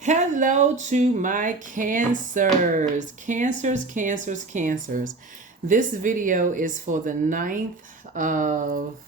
Hello to my cancers. This video is for the 9th of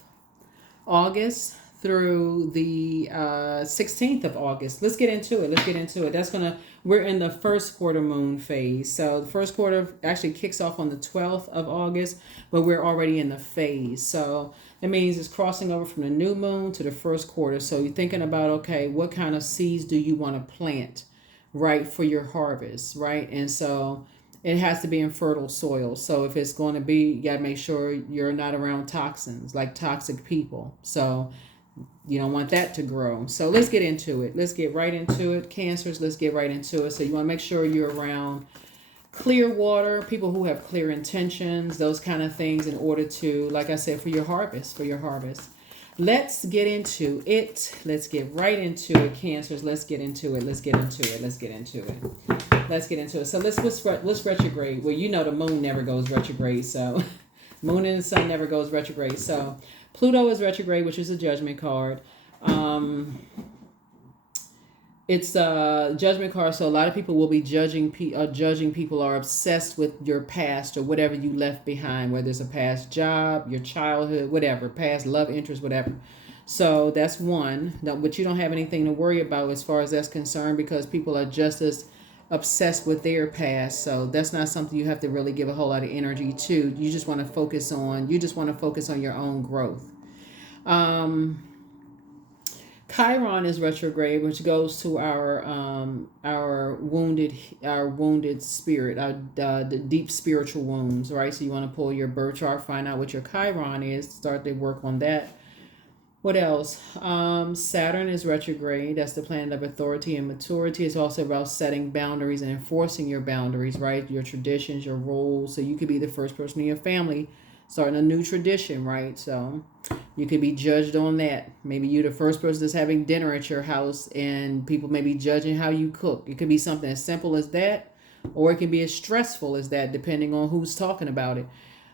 August through the 16th of August. Let's get into it. We're in the first quarter moon phase. So the first quarter actually kicks off on the 12th of August, but we're already in the phase. So that means it's crossing over from the new moon to the first quarter. So you're thinking about, okay, what kind of seeds do you want to plant, right, for your harvest, right? And so it has to be in fertile soil. So if it's going to be, you got to make sure you're not around toxins, like toxic people. So you don't want that to grow. So let's get into it. Let's get right into it. Cancers, let's get right into it. So you want to make sure you're around clear water, people who have clear intentions, those kind of things in order to, like I said, for your harvest. Let's get into it. Let's get right into it, Cancers. Let's get into it. So let's retrograde. Well, you know the moon never goes retrograde, so moon and the sun never goes retrograde. So Pluto is retrograde, which is a judgment card. Um, it's a judgment card, so a lot of people will be judging people, are obsessed with your past or whatever you left behind, whether it's a past job, your childhood, whatever, past love interest, whatever. So that's one. But you don't have anything to worry about as far as that's concerned, because people are just as obsessed with their past. So that's not something you have to really give a whole lot of energy to. You just want to focus on your own growth. Um, Chiron is retrograde, which goes to our wounded spirit, the deep spiritual wounds, right? So you want to pull your birth chart, find out what your Chiron is, start to work on that. What else? Saturn is retrograde. That's the planet of authority and maturity. It's also about setting boundaries and enforcing your boundaries, right? Your traditions, your rules. So you could be the first person in your family starting a new tradition, right? So you could be judged on that. Maybe you're the first person that's having dinner at your house and people may be judging how you cook. It could be something as simple as that, or it can be as stressful as that, depending on who's talking about it.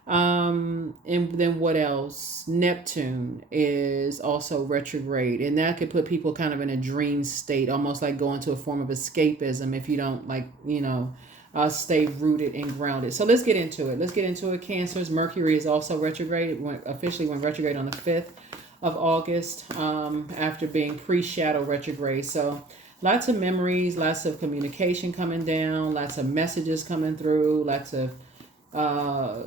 And then what else? Neptune is also retrograde, and that could put people kind of in a dream state, almost like going to a form of escapism if you don't stay rooted and grounded. So let's get into it. Cancers. Mercury is also retrograde. Officially went retrograde on the 5th of August, after being pre-shadow retrograde. So lots of memories, lots of communication coming down, lots of messages coming through, lots of uh,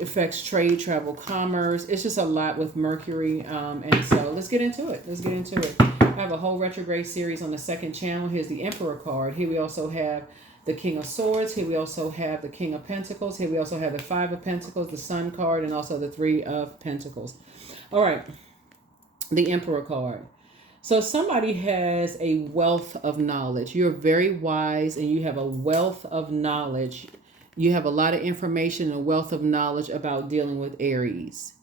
affects trade, travel, commerce. It's just a lot with Mercury. And so let's get into it. I have a whole retrograde series on the second channel. Here's the Emperor card. Here we also have the King of Swords. Here we also have the King of Pentacles. Here we also have the Five of Pentacles, the Sun card, and also the Three of Pentacles. All right, the Emperor card. So somebody has a wealth of knowledge. You're very wise and you have a wealth of knowledge. You have a lot of information and a wealth of knowledge about dealing with Aries.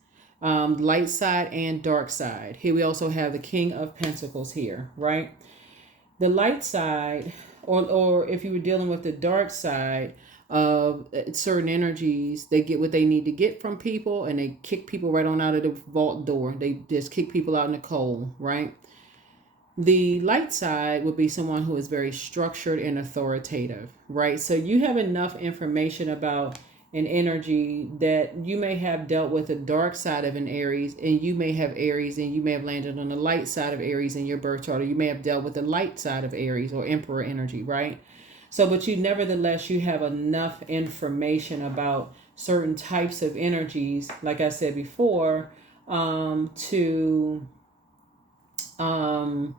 Light side and dark side. Here we also have the King of Pentacles here, right? The light side, or if you were dealing with the dark side of certain energies, they get what they need to get from people and they kick people right on out of the vault door. They just kick people out in the cold, right? The light side would be someone who is very structured and authoritative, right? So you have enough information about an energy that you may have dealt with the dark side of an Aries, and you may have Aries and you may have landed on the light side of Aries in your birth chart, or you may have dealt with the light side of Aries or Emperor energy, right? So, but nevertheless, you have enough information about certain types of energies, like I said before, to um,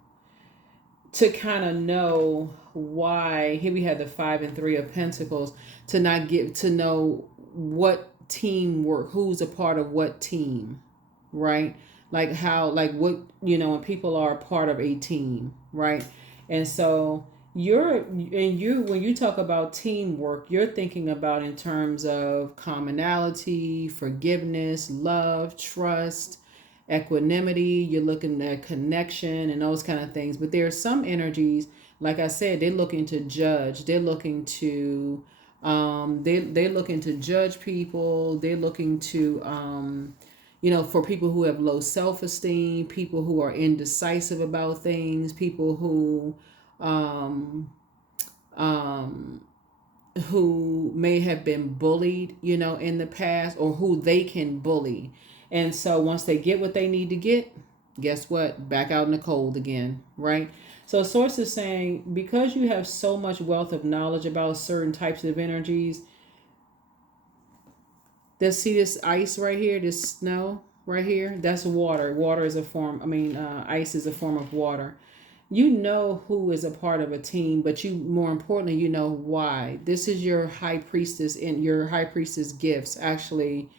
to kind of know why. Here we have the Five and Three of Pentacles, to not get to know what teamwork, who's a part of what team, right? Like how, like what, when people are a part of a team, right? And so when you talk about teamwork, you're thinking about in terms of commonality, forgiveness, love, trust, equanimity. You're looking at connection and those kind of things. But there are some energies, like I said, they're looking to judge. They're looking to judge people. They're looking to for people who have low self-esteem, people who are indecisive about things, people who um, um, who may have been bullied, in the past, or who they can bully. And so once they get what they need to get, guess what? Back out in the cold again, right? So Source is saying, because you have so much wealth of knowledge about certain types of energies, let's see this ice right here, this snow right here, that's water. Water is a form, ice is a form of water. You know who is a part of a team, but you, more importantly, you know why. This is your high priestess, and your high priestess gifts actually,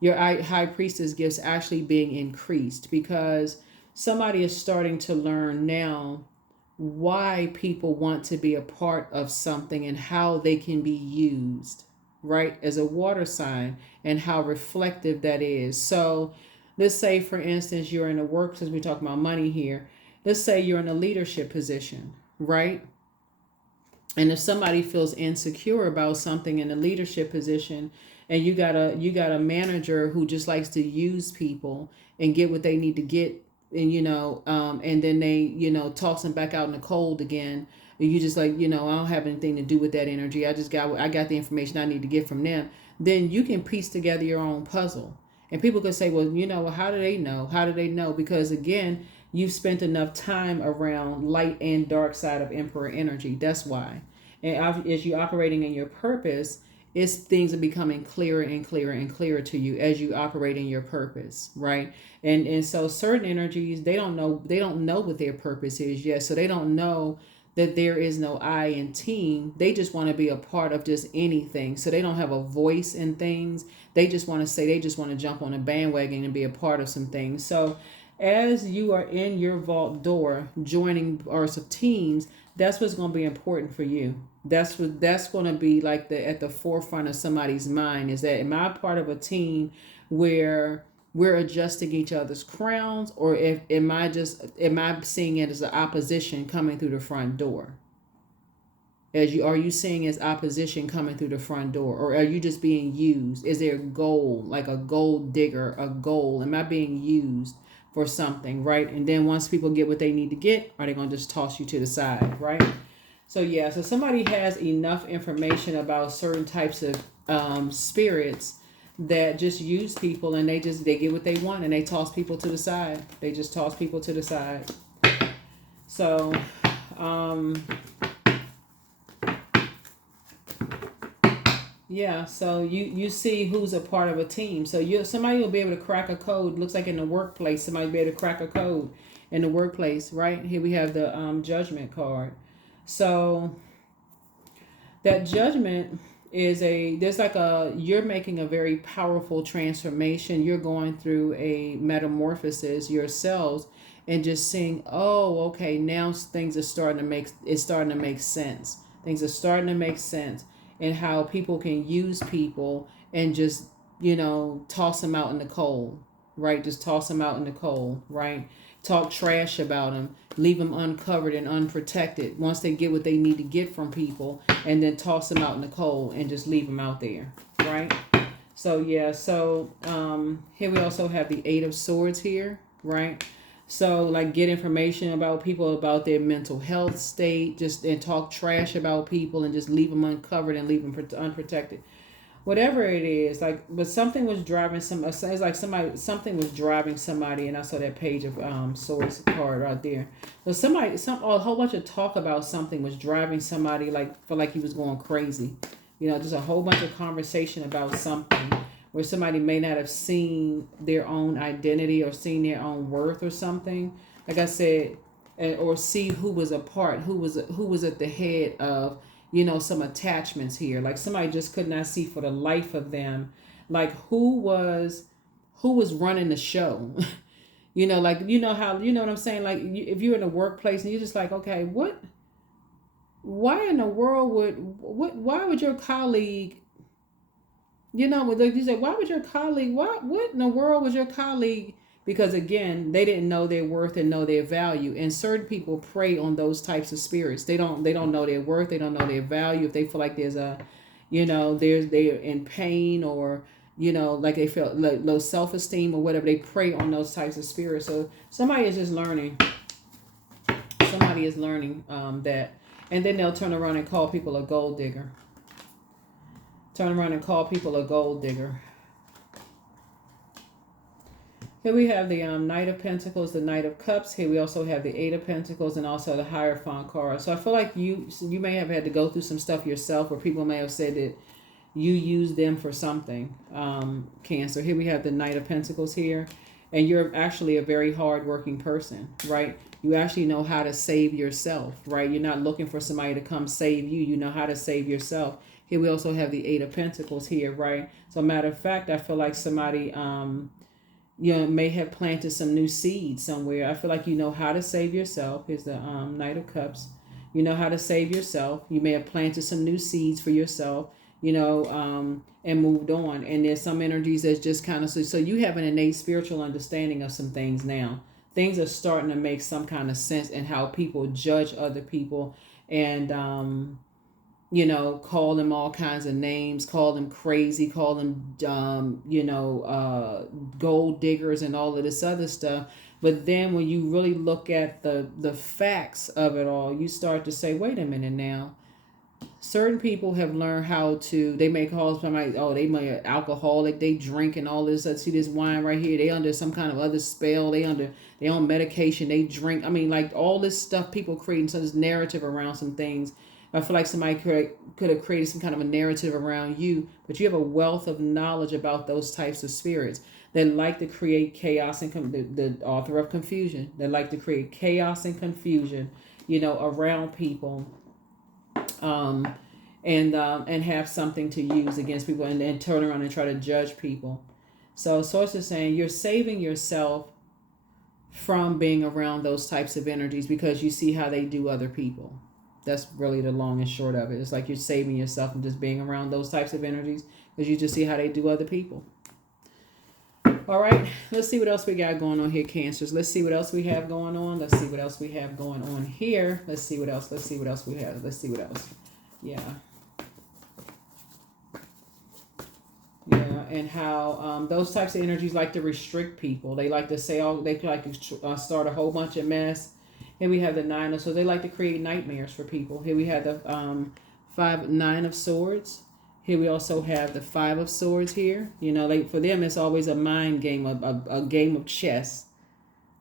your high priestess gifts actually being increased, because somebody is starting to learn now why people want to be a part of something and how they can be used, right, as a water sign, and how reflective that is. So let's say, for instance, you're in a work, since we're talking about money here, let's say you're in a leadership position, right? And if somebody feels insecure about something in a leadership position, and you got a manager who just likes to use people and get what they need to get, and and then they toss them back out in the cold again, and you just like, I don't have anything to do with that energy. I got the information I need to get from them. Then you can piece together your own puzzle. And people could say, well, how do they know? How do they know? Because again, you've spent enough time around light and dark side of Emperor energy. That's why. And as you're operating in your purpose, it's things are becoming clearer and clearer and clearer to you as you operate in your purpose, right? And so certain energies, they don't know what their purpose is yet. So they don't know that there is no I in team. They just want to be a part of just anything. So they don't have a voice in things. They just want to jump on a bandwagon and be a part of some things. So as you are in your vault door joining or some teams, that's what's going to be important for you. That's going to be like at the forefront of somebody's mind, is that, am I part of a team where we're adjusting each other's crowns, or if am I seeing it as an opposition coming through the front door? Are you seeing as opposition coming through the front door, or are you just being used? Is there a goal, like a gold digger, a goal? Am I being used for something, right? And then once people get what they need to get, are they going to just toss you to the side, right? So yeah, so somebody has enough information about certain types of spirits that just use people, and they get what they want, and they toss people to the side. They just toss people to the side. So yeah, so you see who's a part of a team. So somebody will be able to crack a code. Looks like in the workplace, somebody will be able to crack a code in the workplace, right? Here we have the judgment card. So that judgment is you're making a very powerful transformation. You're going through a metamorphosis yourselves, and just seeing, oh, okay, now things are starting to make sense. Things are starting to make sense, and how people can use people and just toss them out in the cold, right? Just toss them out in the cold, right? Talk trash about them, leave them uncovered and unprotected once they get what they need to get from people, and then toss them out in the cold and just leave them out there, right? So yeah, so here we also have the Eight of Swords here, right? So like, get information about people, about their mental health state, and talk trash about people and just leave them uncovered and leave them unprotected. Whatever it is, like, but something was driving it's like something was driving somebody, and I saw that page of swords card right there. So a whole bunch of talk about something was driving somebody, like, felt like he was going crazy, just a whole bunch of conversation about something where somebody may not have seen their own identity or seen their own worth or something, like I said, or see who was who was at the head of some attachments here. Like, somebody just could not see for the life of them, like, who was running the show. Like, how, what I'm saying? Like, if you're in a workplace and you're just like, okay, why in the world why would your colleague, like you said, why would your colleague, what in the world was your colleague? Because again, they didn't know their worth and know their value. And certain people prey on those types of spirits. They don't know their worth. They don't know their value. If they feel like there's they're in pain, or, like they feel like low self-esteem or whatever, they prey on those types of spirits. So somebody is just learning. Somebody somebody is learning that. And then they'll turn around and call people a gold digger. Turn around and call people a gold digger. Here we have the Knight of Pentacles, the Knight of Cups. Here we also have the Eight of Pentacles and also the Hierophant card. So I feel like you may have had to go through some stuff yourself, where people may have said that you use them for something, Cancer. Here we have the Knight of Pentacles here. And you're actually a very hardworking person, right? You actually know how to save yourself, right? You're not looking for somebody to come save you. You know how to save yourself. Here we also have the Eight of Pentacles here, right? So matter of fact, I feel like somebody, may have planted some new seeds somewhere. I feel like you know how to save yourself. Here's the Knight of Cups. You know how to save yourself. You may have planted some new seeds for yourself, and moved on. And there's some energies that's just kind of, so you have an innate spiritual understanding of some things now. Things are starting to make some kind of sense in how people judge other people and, call them all kinds of names, call them crazy, call them, gold diggers and all of this other stuff. But then when you really look at the facts of it all, you start to say, wait a minute now. Certain people have learned how to, they may call somebody, they may be alcoholic, they drink and all this. Let's see this wine right here. They under some kind of other spell. They on medication. They drink. I mean, like all this stuff, people creating some this narrative around some things. I feel like somebody could have created some kind of a narrative around you, but you have a wealth of knowledge about those types of spirits that like to create chaos and the author of confusion. That like to create chaos and confusion, around people. And have something to use against people and turn around and try to judge people. So Source is saying you're saving yourself from being around those types of energies because you see how they do other people. That's really the long and short of it. It's like you're saving yourself from just being around those types of energies because you just see how they do other people. All right, let's see what else we got going on here, Cancers. Let's see what else we have going on. Let's see what else we have going on here. Let's see what else we have. Let's see what else. Yeah. Yeah, and how those types of energies like to restrict people. They like to say, they like to start a whole bunch of mess. Here we have the Nine of Swords. They like to create nightmares for people. Here we have the Nine of Swords. Here we also have the Five of Swords here. For them, it's always a mind game, a game of chess.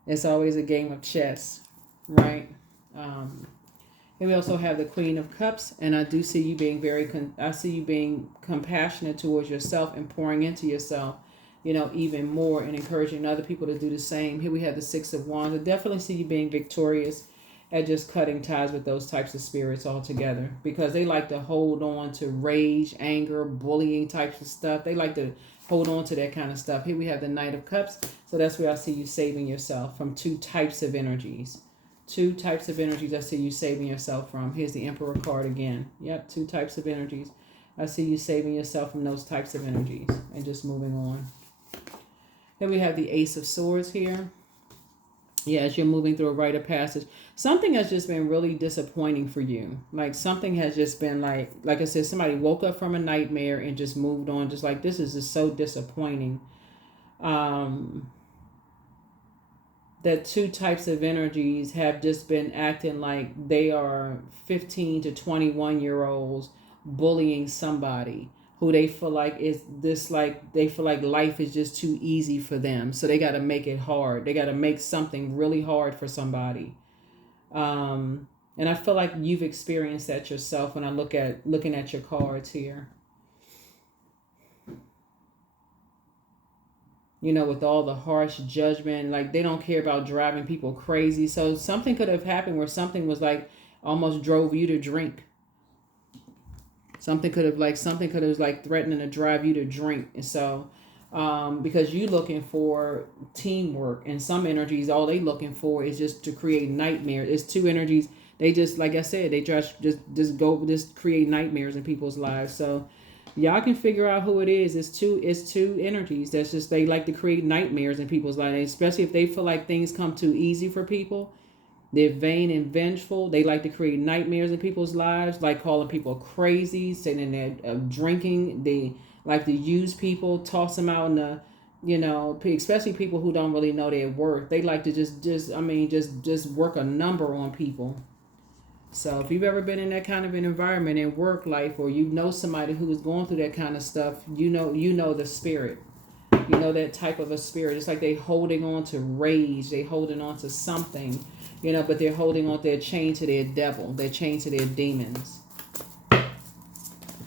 It's always a game of chess, right? Here we also have the Queen of Cups, and I do see you being I see you being compassionate towards yourself and pouring into yourself, even more and encouraging other people to do the same. Here we have the Six of Wands. I definitely see you being victorious at just cutting ties with those types of spirits altogether because they like to hold on to rage, anger, bullying types of stuff. They like to hold on to that kind of stuff. Here we have the Knight of Cups. So that's where I see you saving yourself from two types of energies. Two types of energies I see you saving yourself from. Here's the Emperor card again. Yep, two types of energies. I see you saving yourself from those types of energies and just moving on. Then we have the Ace of Swords here. Yeah, as you're moving through a rite of passage. Something has just been really disappointing for you. Like something has just been like I said, somebody woke up from a nightmare and just moved on. Just like, this is just so disappointing. That two types of energies have just been acting like they are 15 to 21-year-olds bullying somebody who they feel like they feel like life is just too easy for them. So they got to make it hard. They got to make something really hard for somebody. And I feel like you've experienced that yourself when I looking at your cards here. With all the harsh judgment, like they don't care about driving people crazy. So something could have happened where something was like almost drove you to drink. Something could have threatening to drive you to drink. And so, because you looking for teamwork and some energies, all they looking for is just to create nightmares. It's two energies. They just, like I said, they just create nightmares in people's lives. So y'all can figure out who it is. It's two energies. That's just, they like to create nightmares in people's lives, especially if they feel like things come too easy for people. They're vain and vengeful. They like to create nightmares in people's lives, like calling people crazy, sitting there drinking. They like to use people, toss them out in You know, especially people who don't really know their worth. They like to just work a number on people. So if you've ever been in that kind of an environment in work life, or you know somebody who is going through that kind of stuff, you know the spirit. You know that type of a spirit. It's like they holding on to rage. They holding on to something, you know, but they're holding on. They're chained to their devil. They're chained to their demons.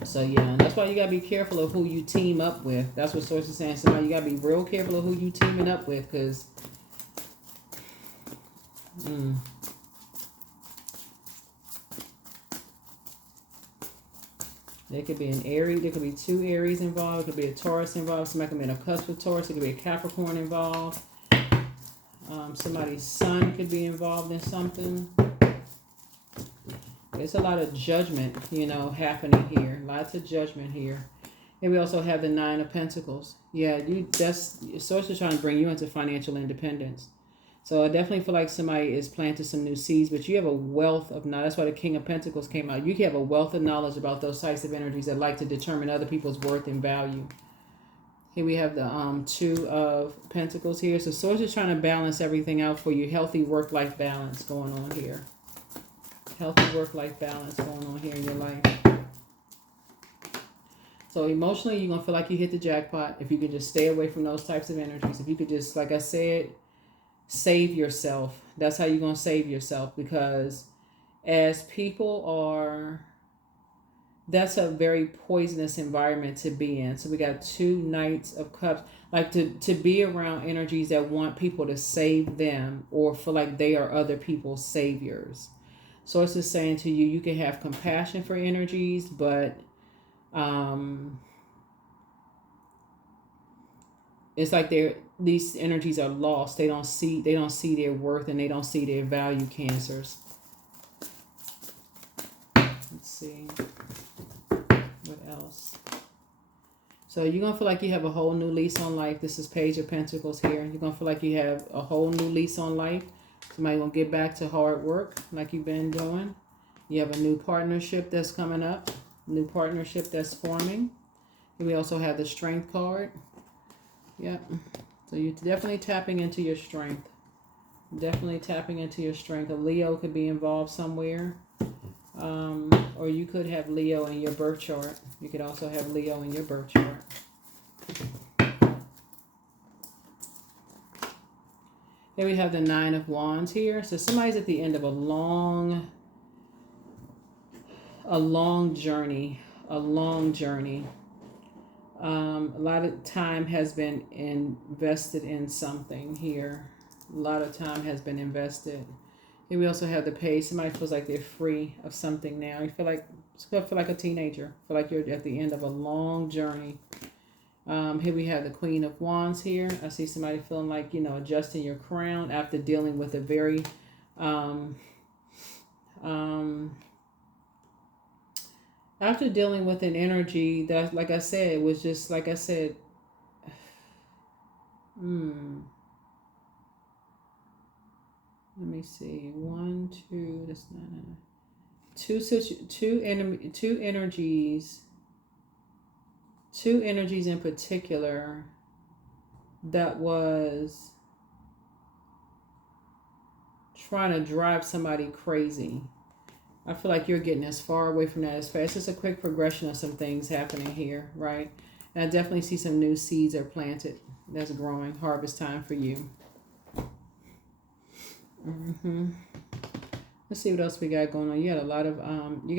So yeah, that's why you gotta be careful of who you team up with. That's what Source is saying. Somebody, you gotta be real careful of who you teaming up with, because there could be an Aries. There could be two Aries involved. There could be a Taurus involved. Somebody could be in a cusp of Taurus. There could be a Capricorn involved. Somebody's son could be involved in something. There's a lot of judgment, you know, happening here. Lots of judgment here. And we also have the Nine of Pentacles. Yeah, that's Source is trying to bring you into financial independence. So I definitely feel like somebody is planting some new seeds, but you have a wealth of knowledge. That's why the King of Pentacles came out. You have a wealth of knowledge about those types of energies that like to determine other people's worth and value. Here we have the Two of Pentacles here. So Source is trying to balance everything out for you. Healthy work-life balance going on here. Healthy work-life balance going on here in your life. So emotionally, you're going to feel like you hit the jackpot if you could just stay away from those types of energies. If you could just, like I said, save yourself. That's how you're going to save yourself, because as people are, that's a very poisonous environment to be in. So we got two Knights of Cups. Like to be around energies that want people to save them or feel like they are other people's saviors. So it's just saying to you, you can have compassion for energies, but it's like these energies are lost. They don't see their worth, and they don't see their value, Cancers. Let's see. What else? So you're going to feel like you have a whole new lease on life. This is Page of Pentacles here. You're going to feel like you have a whole new lease on life. Somebody going to get back to hard work like you've been doing. You have a new partnership that's coming up. New partnership that's forming. And we also have the Strength card. Yep. So you're definitely tapping into your strength. Definitely tapping into your strength. A Leo could be involved somewhere. Or you could have Leo in your birth chart. You could also have Leo in your birth chart. Here we have the Nine of Wands here. So somebody's at the end of a long journey. A long journey. A lot of time has been invested in something here. A lot of time has been invested. Here we also have the Page. Somebody feels like they're free of something now. You feel like a teenager. Feel like you're at the end of a long journey. Here we have the Queen of Wands here. I see somebody feeling like, you know, adjusting your crown after dealing with a very after dealing with an energy that, like I said, was just, like I said, let me see. One, two, that's not two energies in particular that was trying to drive somebody crazy. I feel like you're getting as far away from that as fast. It's just a quick progression of some things happening here, right? And I definitely see some new seeds are planted that's growing. Harvest time for you. Let's see what else we got going on. You got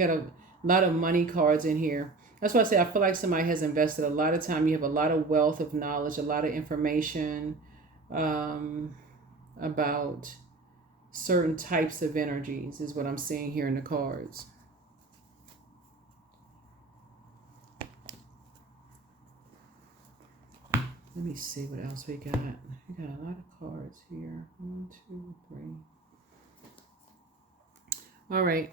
a lot of money cards in here. That's why I say I feel like somebody has invested a lot of time. You have a lot of wealth of knowledge, a lot of information about certain types of energies is what I'm seeing here in the cards. Let me see what else we got. We got a lot of cards here. 1, 2, 3. All right.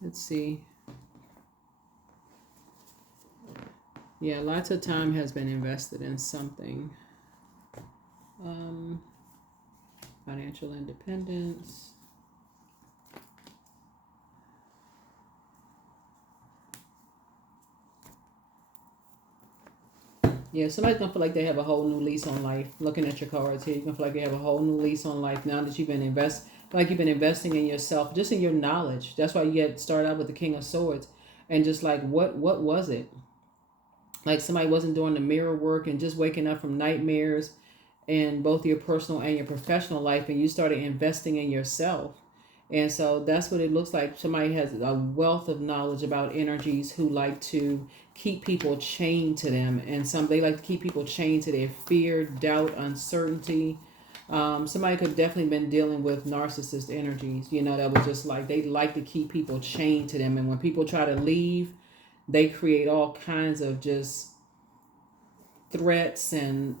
Let's see. Yeah, lots of time has been invested in something. Financial independence. Yeah, somebody's gonna feel like they have a whole new lease on life. Looking at your cards here, you're gonna feel like you have a whole new lease on life now that you've been like you've been investing in yourself, just in your knowledge. That's why you had started out with the King of Swords, and just like what was it? Like somebody wasn't doing the mirror work and just waking up from nightmares in both your personal and your professional life, and you started investing in yourself. And so that's what it looks like. Somebody has a wealth of knowledge about energies who like to keep people chained to them. And they like to keep people chained to their fear, doubt, uncertainty. Somebody could definitely been dealing with narcissist energies, that was just like they like to keep people chained to them. And when people try to leave, they create all kinds of just threats and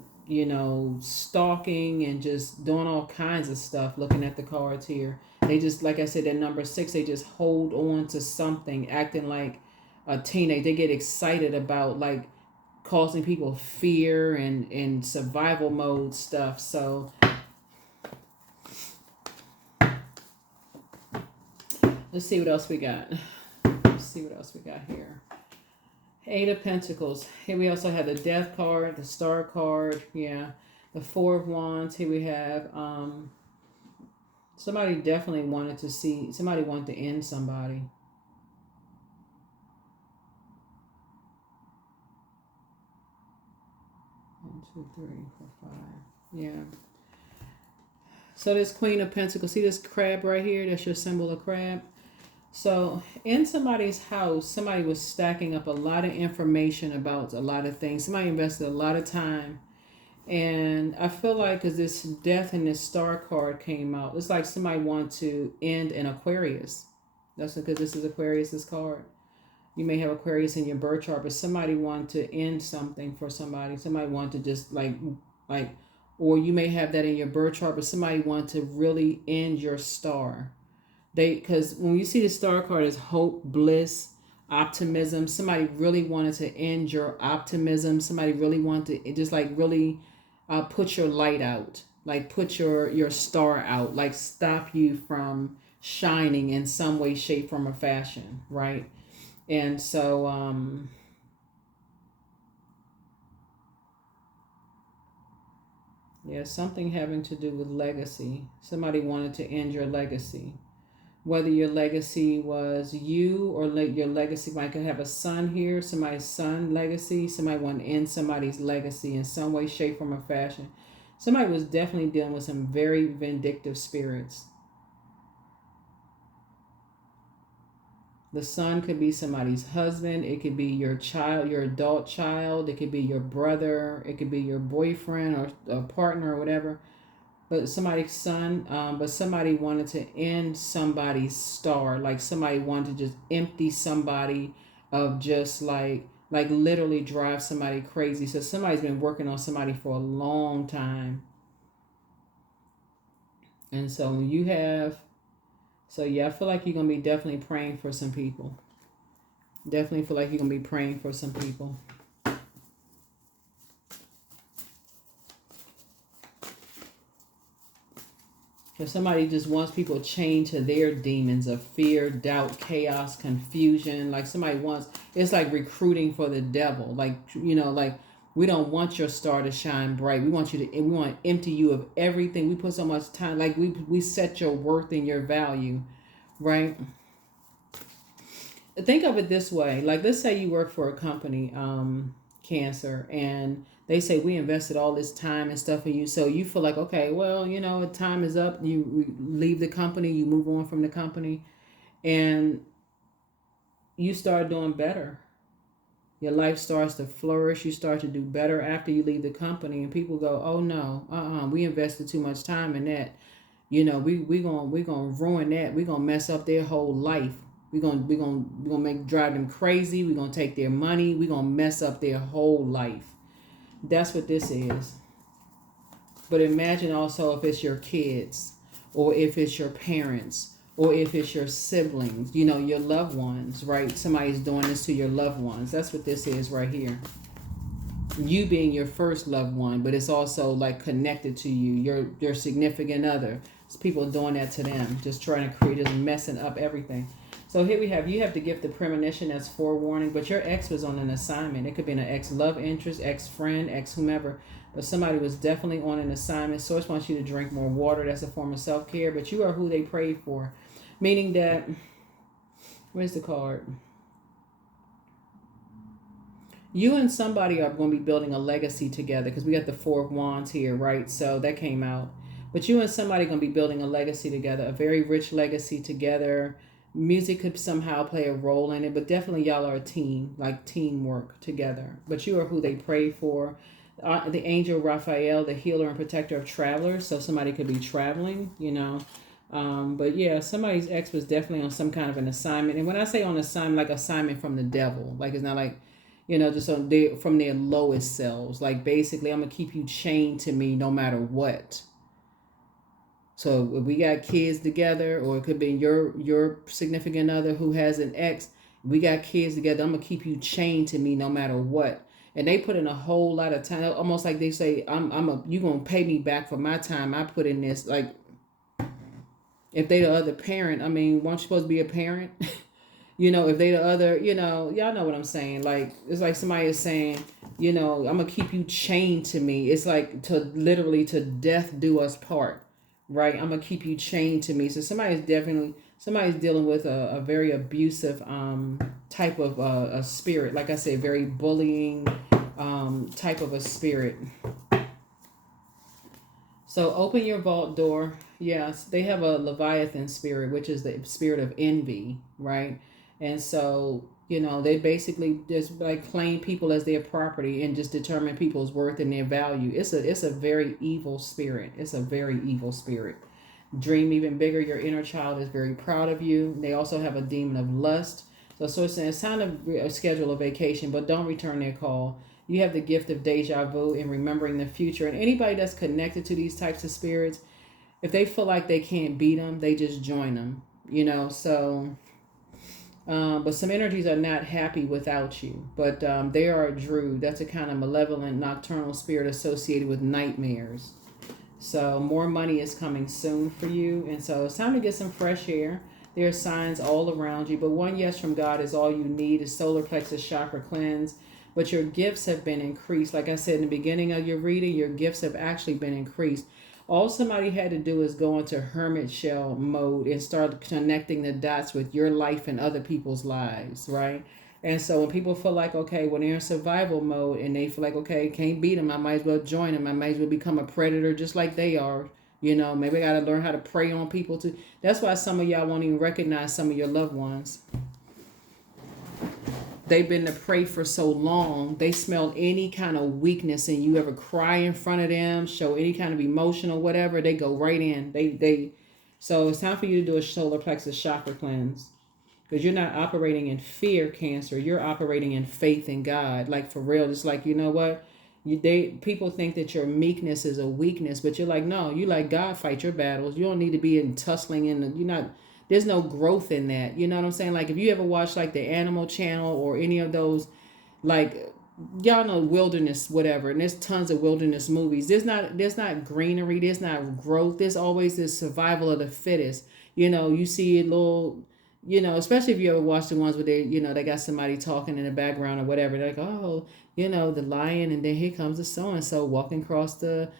stalking and just doing all kinds of stuff. Looking at the cards here, they just, like I said, that number 6, they just hold on to something, acting like a teenage. They get excited about like causing people fear and survival mode stuff. So let's see what else we got. Here. 8 of Pentacles. Here we also have the Death card, the Star card. Yeah. The 4 of Wands. Here we have somebody definitely wanted to end somebody. One, two, three, four, five. Yeah. So this Queen of Pentacles. See this crab right here? That's your symbol of crab. So in somebody's house, somebody was stacking up a lot of information about a lot of things. Somebody invested a lot of time. And I feel like because this Death and this Star card came out, it's like somebody wanted to end an Aquarius. That's because this is Aquarius's card. You may have Aquarius in your birth chart, but somebody wanted to end something for somebody. Somebody wanted to just like, or you may have that in your birth chart, but somebody wanted to really end your star. Because when you see the Star card as hope, bliss, optimism, somebody really wanted to end your optimism. Somebody really wanted to just like really put your light out, like put your star out, like stop you from shining in some way, shape, form, or fashion, right? And so yeah, something having to do with legacy. Somebody wanted to end your legacy. Whether your legacy was you or your legacy might could have a son here, somebody's son legacy. Somebody want to end somebody's legacy in some way, shape, form, or fashion. Somebody was definitely dealing with some very vindictive spirits. The son could be somebody's husband. It could be your child, your adult child. It could be your brother. It could be your boyfriend or a partner or whatever. But somebody's son, but somebody wanted to end somebody's star. Like somebody wanted to just empty somebody of just like literally drive somebody crazy. So somebody's been working on somebody for a long time. And so when you have, so yeah, I feel like you're going to be definitely praying for some people. Definitely feel like you're going to be praying for some people. If somebody just wants people chained to their demons of fear, doubt, chaos, confusion, like somebody wants, it's like recruiting for the devil. Like, like we don't want your star to shine bright. We want we want to empty you of everything. We put so much time, like we set your worth and your value, right? Think of it this way. Like, let's say you work for a company, Cancer, and they say we invested all this time and stuff in you, so you feel like, okay, well, time is up. You leave the company, you move on from the company, and you start doing better. Your life starts to flourish. You start to do better after you leave the company, and people go, oh no, we invested too much time in that. We gonna ruin that. We gonna mess up their whole life. We gonna drive them crazy. We gonna take their money. We gonna mess up their whole life. That's what this is. But imagine also if it's your kids, or if it's your parents, or if it's your siblings, your loved ones, right? Somebody's doing this to your loved ones. That's what this is right here. You being your first loved one, but it's also like connected to you, your significant other. It's people doing that to them, just trying to create, just messing up everything. So here we have, you have the gift of premonition as forewarning, but your ex was on an assignment. It could be an ex love interest, ex friend, ex whomever, but somebody was definitely on an assignment. Source wants you to drink more water. That's a form of self care, but you are who they prayed for, meaning that, where's the card? You and somebody are going to be building a legacy together, because we got the Four of Wands here, right? So that came out. But you and somebody are going to be building a legacy together, a very rich legacy together. Music could somehow play a role in it, but definitely y'all are a team, like teamwork together. But you are who they pray for. The angel Raphael, the healer and protector of travelers. So somebody could be traveling, you know. But yeah, somebody's ex was definitely on some kind of an assignment. And when I say on assignment, like assignment from the devil, like it's not like, you know, just on from their lowest selves. Like basically, I'm gonna keep you chained to me no matter what. So if we got kids together, or it could be your significant other who has an ex, we got kids together, I'm gonna keep you chained to me no matter what. And they put in a whole lot of time, almost like they say, you gonna pay me back for my time I put in this. Like if they the other parent, I mean, weren't you supposed to be a parent? You know, if they the other, you know, y'all know what I'm saying. Like, it's like somebody is saying, you know, I'm going to keep you chained to me. It's like to literally to death do us part, right? I'm going to keep you chained to me. So somebody's dealing with a very abusive type of a spirit. Like I said, very bullying type of a spirit. So open your vault door. Yes, they have a Leviathan spirit, which is the spirit of envy, right? And so, you know, they basically just like claim people as their property and just determine people's worth and their value. It's a very evil spirit. It's a very evil spirit. Dream even bigger. Your inner child is very proud of you. They also have a demon of lust. So it's saying it's time to schedule a vacation, but don't return their call. You have the gift of deja vu and remembering the future. And anybody that's connected to these types of spirits, if they feel like they can't beat them, they just join them, you know. So but some energies are not happy without you, but they are a druid. That's a kind of malevolent nocturnal spirit associated with nightmares. So more money is coming soon for you, and so it's time to get some fresh air. There are signs all around you, but one yes from God is all you need. Is solar plexus chakra cleanse. But your gifts have been increased. Like I said in the beginning of your reading, your gifts have actually been increased. All somebody had to do is go into hermit shell mode and start connecting the dots with your life and other people's lives, right? And so when people feel like, okay, when they're in survival mode and they feel like, okay, can't beat them, I might as well join them. I might as well become a predator just like they are. You know, maybe I got to learn how to prey on people too. That's why some of y'all won't even recognize some of your loved ones. They've been to prey for so long, they smell any kind of weakness and you ever cry in front of them, show any kind of emotion or whatever, they go right in. So it's time for you to do a solar plexus chakra cleanse. Because you're not operating in fear, Cancer. You're operating in faith in God. Like for real, it's like, you know what? People think that your meekness is a weakness, but you're like, no, you like God fight your battles. You don't need to be in tussling there's no growth in that. You know what I'm saying? Like if you ever watch like the Animal Channel or any of those, like y'all know wilderness, whatever, and there's tons of wilderness movies. There's not greenery, there's not growth. There's always this survival of the fittest. You know, you see a little, you know, especially if you ever watch the ones where they got somebody talking in the background or whatever. They're like, oh, you know, the lion, and then here comes the so and so walking across the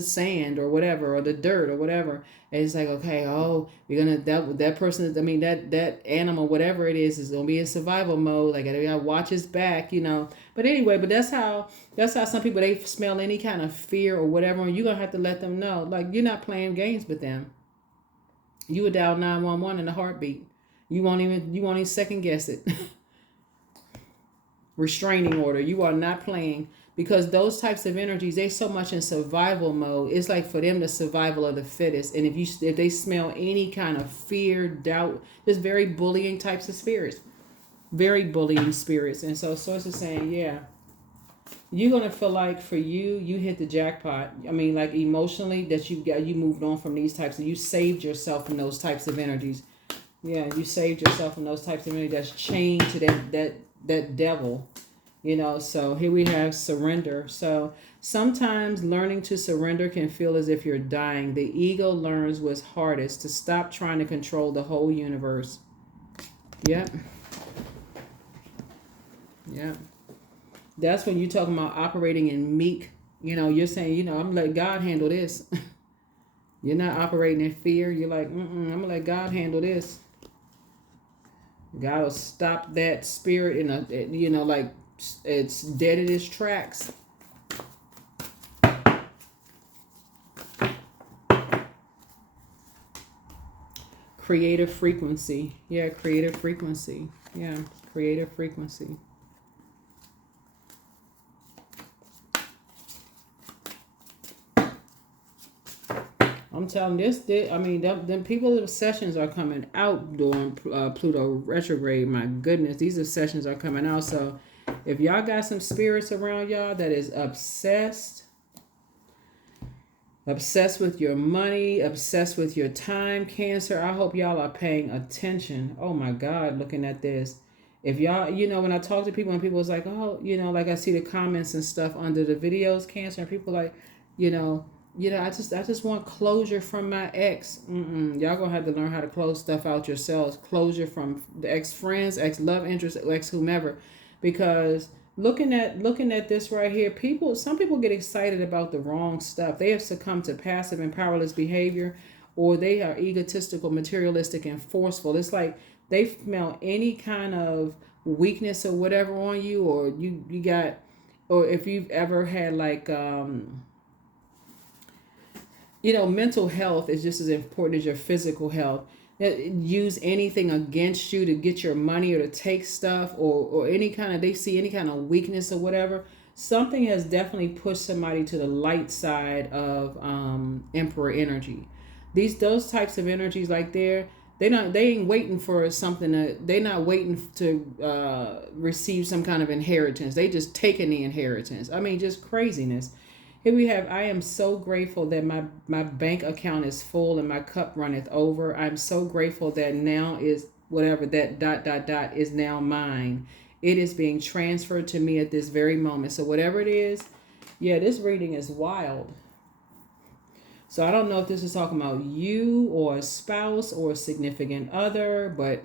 sand or whatever, or the dirt or whatever. And it's like, okay, oh, you're gonna that person. I mean, that animal, whatever it is gonna be in survival mode. Like, I gotta watch his back, you know. But anyway, that's how some people, they smell any kind of fear or whatever, and you're gonna have to let them know, like, you're not playing games with them. You would dial 911 in a heartbeat. You won't even second guess it. Restraining order. You are not playing, because those types of energies, they so much in survival mode. It's like for them the survival of the fittest. And if they smell any kind of fear, doubt, just very bullying types of spirits, very bullying spirits. And so Source is saying, yeah, you're gonna feel like for you hit the jackpot. I mean, like emotionally, that you moved on from these types, and you saved yourself from those types of energies. Yeah, you saved yourself from those types of energies that's chained to that devil. You know, so here we have surrender. So sometimes learning to surrender can feel as if you're dying. The ego learns what's hardest, to stop trying to control the whole universe. Yep. Yep. That's when you're talking about operating in meek. You know, you're saying, you know, I'm gonna let God handle this. You're not operating in fear. You're like, I'm gonna let God handle this. God will stop that spirit in a, you know, like it's dead in its tracks. Creative frequency. Yeah, creative frequency. Yeah, creative frequency. I'm telling this, I mean, them people sessions are coming out during Pluto retrograde. My goodness, these sessions are coming out. So if y'all got some spirits around y'all that is obsessed with your money, obsessed with your time, Cancer, I hope y'all are paying attention. Oh my God, looking at this. If y'all, you know, when I talk to people and people was like, oh, you know, like I see the comments and stuff under the videos, Cancer, and people like, you know, I just want closure from my ex. Y'all gonna have to learn how to close stuff out yourselves. Closure from the ex friends, ex love interest, ex whomever, because looking at this right here, some people get excited about the wrong stuff. They have succumbed to passive and powerless behavior, or they are egotistical, materialistic, and forceful. It's like they smell any kind of weakness or whatever on you, or you got, or if you've ever had like you know, mental health is just as important as your physical health. Use anything against you to get your money or to take stuff, or any kind of, they see any kind of weakness or whatever. Something has definitely pushed somebody to the light side of emperor energy. Those types of energies, like they ain't waiting for something they're not waiting to receive some kind of inheritance. They just taking the inheritance. I mean, just craziness. Here we have, I am so grateful that my bank account is full and my cup runneth over. I'm so grateful that now is whatever that dot dot dot is now mine. It is being transferred to me at this very moment. So whatever it is, yeah, this reading is wild. So I don't know if this is talking about you or a spouse or a significant other, but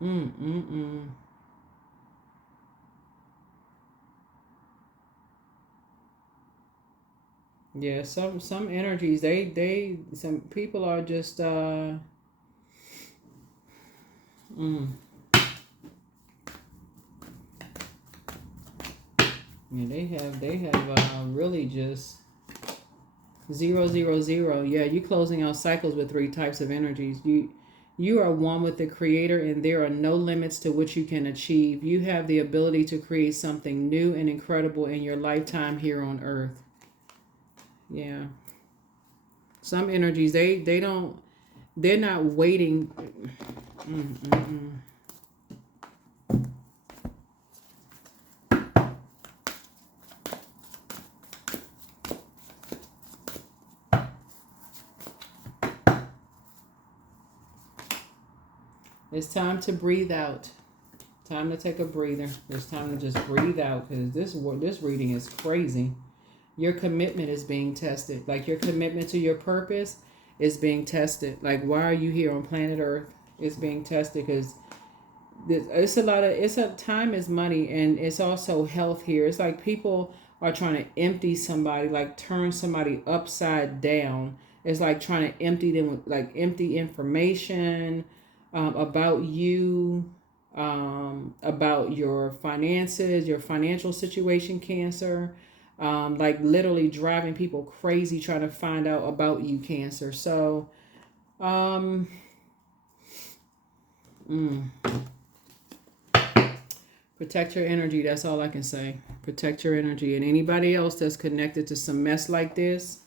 mm mm mm. Yeah, some energies, some people are just mm, yeah, they have really just 000. Yeah, you closing out cycles with three types of energies. You are one with the creator, and there are no limits to what you can achieve. You have the ability to create something new and incredible in your lifetime here on earth. Yeah. Some energies, they're not waiting. Mm, mm, mm. It's time to breathe out. Time to take a breather. It's time to just breathe out, because this reading is crazy. Your commitment is being tested. Like your commitment to your purpose is being tested. Like, why are you here on planet Earth? It's being tested because it's a time is money, and it's also health here. It's like people are trying to empty somebody, like turn somebody upside down. It's like trying to empty them with like empty information about you, about your finances, your financial situation, Cancer. Like literally driving people crazy trying to find out about you, Cancer. So, um, mm, protect your energy. That's all I can say. Protect your energy. And anybody else that's connected to some mess like this,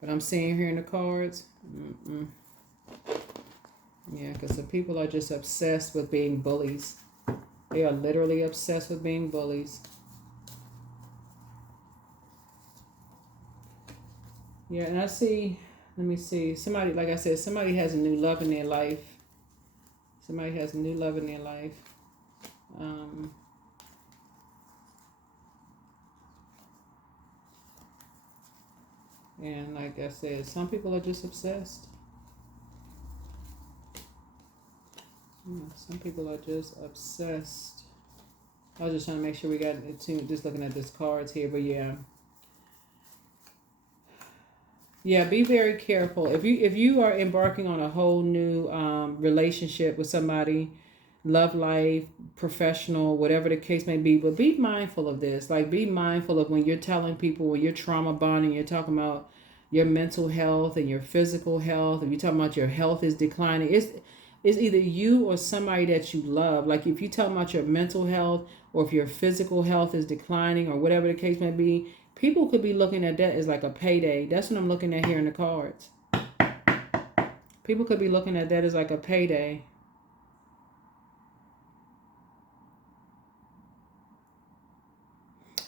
what I'm seeing here in the cards. Mm-mm. Yeah, because the people are just obsessed with being bullies. They are literally obsessed with being bullies. Yeah, and I see, let me see, somebody, like I said, somebody has a new love in their life. Somebody has new love in their life. And like I said, some people are just obsessed. Some people are just obsessed. I was just trying to make sure we got it too, just looking at this cards here, but yeah. Yeah, be very careful. If you are embarking on a whole new relationship with somebody, love life, professional, whatever the case may be, but be mindful of this. Like be mindful of when you're telling people, when you're trauma bonding, you're talking about your mental health and your physical health, if you're talking about your health is declining, it's either you or somebody that you love. Like if you tell about your mental health or if your physical health is declining or whatever the case may be, people could be looking at that as like a payday. That's what I'm looking at here in the cards. People could be looking at that as like a payday.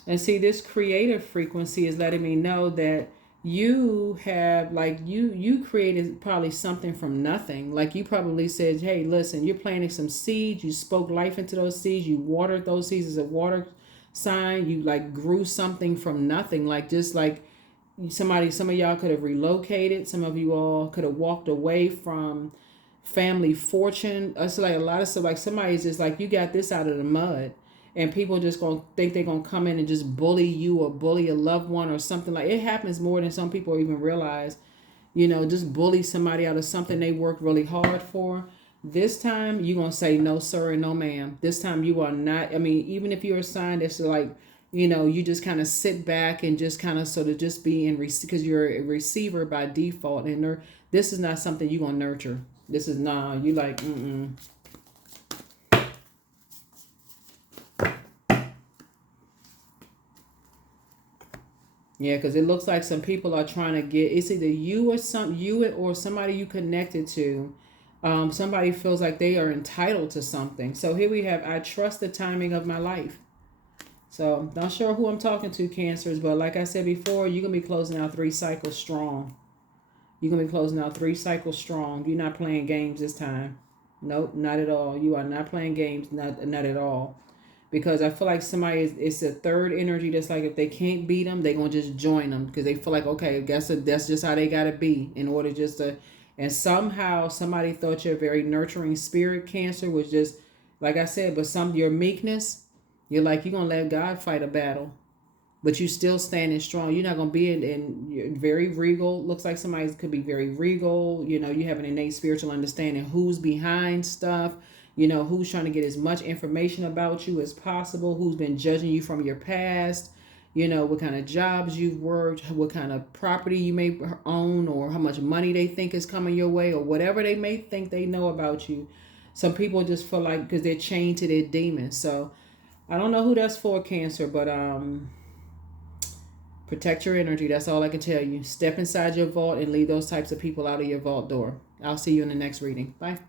And see, this creative frequency is letting me know that you have like you created probably something from nothing. Like you probably said, hey, listen, you're planting some seeds, you spoke life into those seeds, you watered those seeds as a water sign, you like grew something from nothing. Like just like some of y'all could have relocated, some of you all could have walked away from family fortune. It's like a lot of stuff, like somebody's just like, you got this out of the mud, and people just gonna think they're gonna come in and just bully you or bully a loved one or something. Like it happens more than some people even realize. Just bully somebody out of something they worked really hard for. This time you're gonna say no sir and no ma'am. This time you are not. I mean, even if you're a sign that's like, you just kind of sit back and just kind of sort of just be in because you're a receiver by default, and this is not something you're gonna nurture. This is you like Yeah, because it looks like some people are trying to get. It's either you or somebody you connected to. Somebody feels like they are entitled to something. So here we have, I trust the timing of my life. So not sure who I'm talking to, Cancers, but like I said before, you're gonna be closing out 3 cycles strong. You're gonna be closing out 3 cycles strong. You're not playing games this time. Nope, not at all. You are not playing games, not at all. Because I feel like it's a third energy that's like if they can't beat them, they're going to just join them because they feel like, okay, that's just how they got to be in order just to. And somehow somebody thought your very nurturing spirit, Cancer, was just, like I said, but your meekness, you're like, you're going to let God fight a battle. But you still standing strong. You're not going to be in you're very regal. Looks like somebody could be very regal. You have an innate spiritual understanding who's behind stuff. Who's trying to get as much information about you as possible, who's been judging you from your past, what kind of jobs you've worked, what kind of property you may own, or how much money they think is coming your way, or whatever they may think they know about you. Some people just feel like because they're chained to their demons. So I don't know who that's for, Cancer, but protect your energy. That's all I can tell you. Step inside your vault and leave those types of people out of your vault door. I'll see you in the next reading. Bye.